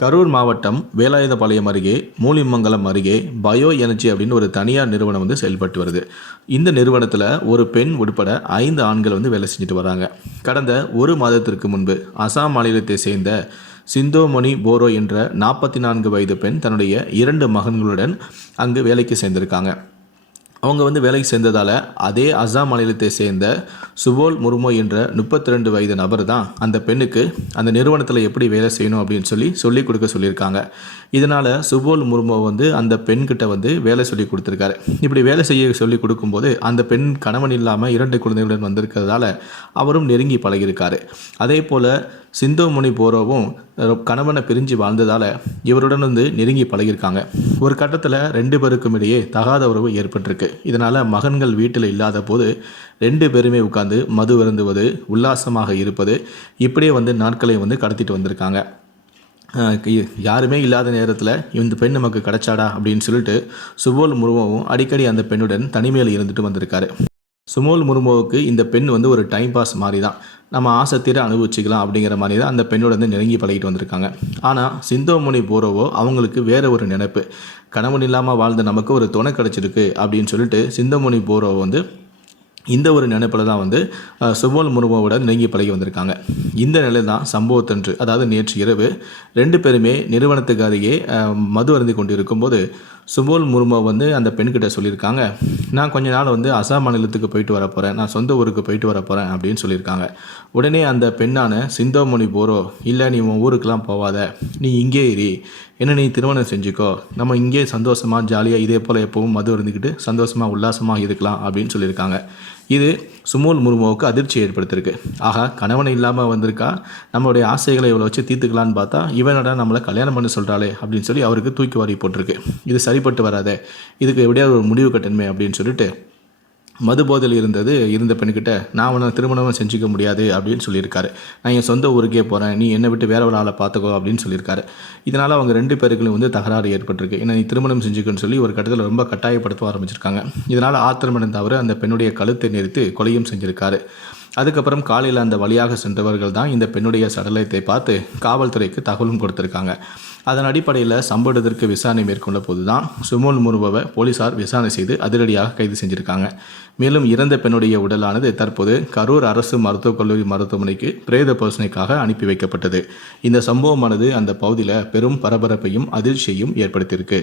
கரூர் மாவட்டம் வேலாயுதபாளையம் அருகே மூலிமங்கலம் அருகே பயோ எனர்ஜி அப்படின்னு ஒரு தனியார் நிறுவனம் வந்து செயல்பட்டு வருது. இந்த நிறுவனத்தில் ஒரு பெண் உட்பட ஐந்து ஆண்கள் வந்து வேலை செஞ்சுட்டு வராங்க. கடந்த ஒரு மாதத்திற்கு முன்பு அசாம் மாநிலத்தை சேர்ந்த சிந்தோமணி போரோ என்ற நாற்பத்தி நான்கு வயது பெண் தன்னுடைய இரண்டு மகன்களுடன் அங்கு வேலைக்கு சேர்ந்திருக்காங்க. அவங்க வந்து வேலைக்கு சேர்ந்ததால் அதே அசாம் மாநிலத்தை சேர்ந்த சுபோல் முர்மோ என்ற முப்பத்தி ரெண்டு வயது நபர் தான் அந்த பெண்ணுக்கு அந்த நிறுவனத்தில் எப்படி வேலை செய்யணும் அப்படின்னு சொல்லி சொல்லிக் கொடுக்க சொல்லியிருக்காங்க. இதனால் சுபோல் முர்மோ வந்து அந்த பெண்கிட்ட வந்து வேலை சொல்லி கொடுத்துருக்காரு. இப்படி வேலை செய்ய சொல்லி கொடுக்கும்போது அந்த பெண் கணவன் இல்லாமல் இரண்டு குழந்தைகளுடன் வந்திருக்கிறதால அவரும் நெருங்கி பழகியிருக்காரு. அதே போல் சிந்தோமுனி போரோவும் கணவனை பிரிஞ்சு வாழ்ந்ததால் இவருடன் வந்து நெருங்கி பழகியிருக்காங்க. ஒரு கட்டத்தில் ரெண்டு பேருக்கும் இடையே தகாத உறவு ஏற்பட்டிருக்கு. இதனால் மகன்கள் வீட்டில் இல்லாத போது ரெண்டு பேருமே உட்காந்து மது வருந்துவது உல்லாசமாக இருப்பது இப்படியே வந்து நாட்களை வந்து கடத்திட்டு வந்திருக்காங்க. யாருமே இல்லாத நேரத்தில் இந்த பெண் நமக்கு கிடைச்சாடா அப்படின்னு சொல்லிட்டு சுபோல் முருகவும் அடிக்கடி அந்த பெண்ணுடன் தனிமையில் இருந்துட்டு வந்திருக்காரு. சுமோல் முர்முவுக்கு இந்த பெண் வந்து ஒரு டைம் பாஸ் மாதிரி தான் நம்ம ஆசை தீர அனுபவிச்சுக்கலாம் அப்படிங்கிற மாதிரி தான் அந்த பெண்ணோட வந்து நெருங்கி பழகிட்டு வந்திருக்காங்க. ஆனால் சிந்தோமணி போரோவோ அவங்களுக்கு வேற ஒரு நினைப்பு. கணவன் இல்லாமல் வாழ்ந்த நமக்கு ஒரு துணை கிடச்சிருக்கு அப்படின்னு சொல்லிட்டு சிந்தோமணி போரோ வந்து இந்த ஒரு நினைப்பில் தான் வந்து சுமோல் சுபோல் முருகோவோட நெருங்கி பழகி வந்திருக்காங்க. இந்த நிலை தான் சம்பவத்தன்று அதாவது நேற்று இரவு ரெண்டு பேருமே நிறுவனத்துக்கு அருகே மது அருந்தி கொண்டு இருக்கும்போது சுபோல் முர்மு வந்து அந்த பெண்கிட்ட சொல்லியிருக்காங்க நான் கொஞ்ச நாள் வந்து அசாம் மாநிலத்துக்கு போயிட்டு வர போகிறேன் நான் சொந்த ஊருக்கு போயிட்டு வர போகிறேன் அப்படின்னு சொல்லியிருக்காங்க. உடனே அந்த பெண்ணான சிந்தோமணி போரோ இல்லை நீ உன் ஊருக்கெலாம் போவாத நீ இங்கே இரு என்ன நீ திருமணம் செஞ்சுக்கோ நம்ம இங்கே சந்தோஷமாக ஜாலியாக இதே போல் எப்பவும் மது இருந்துக்கிட்டு சந்தோஷமாக உல்லாசமாக இருக்கலாம் அப்படின்னு சொல்லியிருக்காங்க. இது சுமோல் முர்முவுக்கு அதிர்ச்சி ஏற்படுத்தியிருக்கு. ஆகா கணவன் இல்லாமல் வந்திருக்கா? நம்மளுடைய ஆசைகளை இவ்வளோ வச்சு தீர்த்துக்கலான்னு பார்த்தா இவனடா நம்மளை கல்யாணம் பண்ண சொல்கிறாளே அப்படின்னு சொல்லி அவருக்கு தூக்கி வாரி போட்டிருக்கு. இது சரிப்பட்டு வராதே. இதுக்கு எப்படியாவது ஒரு முடிவு கட்டணுமே அப்படின்னு சொல்லிட்டு மதுபோதல் இருந்தது இருந்த பெண்கிட்ட நான் உன்னை திருமணம் செஞ்சுக்க முடியாது அப்படின்னு சொல்லியிருக்காரு. நான் என் சொந்த ஊருக்கே போகிறேன் நீ என்னை விட்டு வேற ஒரு ஆளை பார்த்துக்கோ அப்படின்னு சொல்லியிருக்காரு. இதனால் அவங்க ரெண்டு பேருக்குள்ளும் வந்து தகராறு ஏற்பட்டிருக்கு. ஏன்னா நீ திருமணம் செஞ்சுக்கன்னு சொல்லி ஒரு கட்டத்தில் ரொம்ப கட்டாயப்படுத்த ஆரம்பிச்சிருக்காங்க. இதனால் ஆத்திரமடைந்த அவர் அந்த பெண்ணுடைய கழுத்தை நிறுத்தி கொலையும் செஞ்சிருக்காரு. அதுக்கப்புறம் காலையில் அந்த வழியாக சென்றவர்கள் தான் இந்த பெண்ணுடைய சடலத்தை பார்த்து காவல்துறைக்கு தகவலும் கொடுத்துருக்காங்க. அதன் அடிப்படையில் சம்பவத்திற்கு விசாரணை மேற்கொண்ட போது தான் சுமோல் முருபவை போலீசார் விசாரணை செய்து அதிரடியாக கைது செஞ்சிருக்காங்க. மேலும் இறந்த பெண்ணுடைய உடலானது தற்போது கரூர் அரசு மருத்துவக் கல்லூரி மருத்துவமனைக்கு பிரேத பரிசோதனைக்காக அனுப்பி வைக்கப்பட்டது. இந்த சம்பவமானது அந்த பகுதியில் பெரும் பரபரப்பையும் அதிர்ச்சியையும் ஏற்படுத்தியிருக்கு.